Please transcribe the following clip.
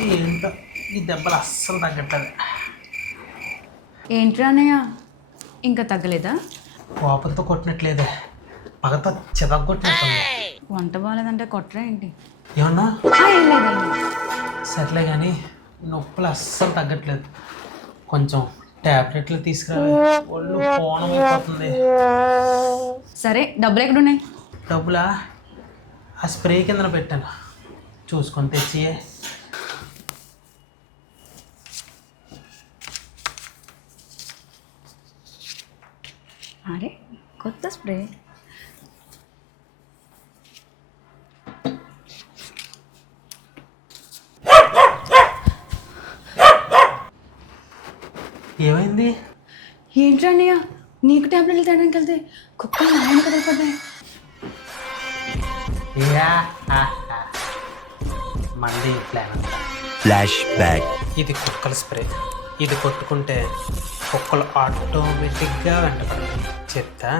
ఏంటో ఈ దెబ్బలు అస్సలు తగ్గట్లేదు. ఏంట్రా అన్నయ్య ఇంకా తగ్గలేదా? కోపంతో కొట్టినట్లేదే, పగతో చితగొట్టినట్టుంది. వంట బాగాలేదంటే కొట్టరా ఏంటి? ఏమన్నా ఏం లేదు, ఏం లేదు. సర్లే కానీ నొప్పులు అస్సలు తగ్గట్లేదు. కొంచెం ట్యాబ్లెట్లు తీసుకురా, ఒళ్ళు పోనం అయిపోతుంది. సరే డబ్బులు ఎక్కడున్నాయి? డబ్బులా ఆ స్ప్రే కిందన పెట్టాను, చూసుకొని తెచ్చి. అరే కొత్త స్ప్రే. ఏమైంది? ఏంట్రా అన్నయ్య నీకు ట్యాబ్లెట్లు తేడానికి వెళ్తే కుక్కలు ఆయన కదలపడ్డాయి. మంది ప్లాన్ అంతా. Flash back. ఇది కుక్కల స్ప్రే, ఇది కొట్టుకుంటే కుక్కలు ఆటోమేటిక్గా వెంటపడతాయి. చెప్తా.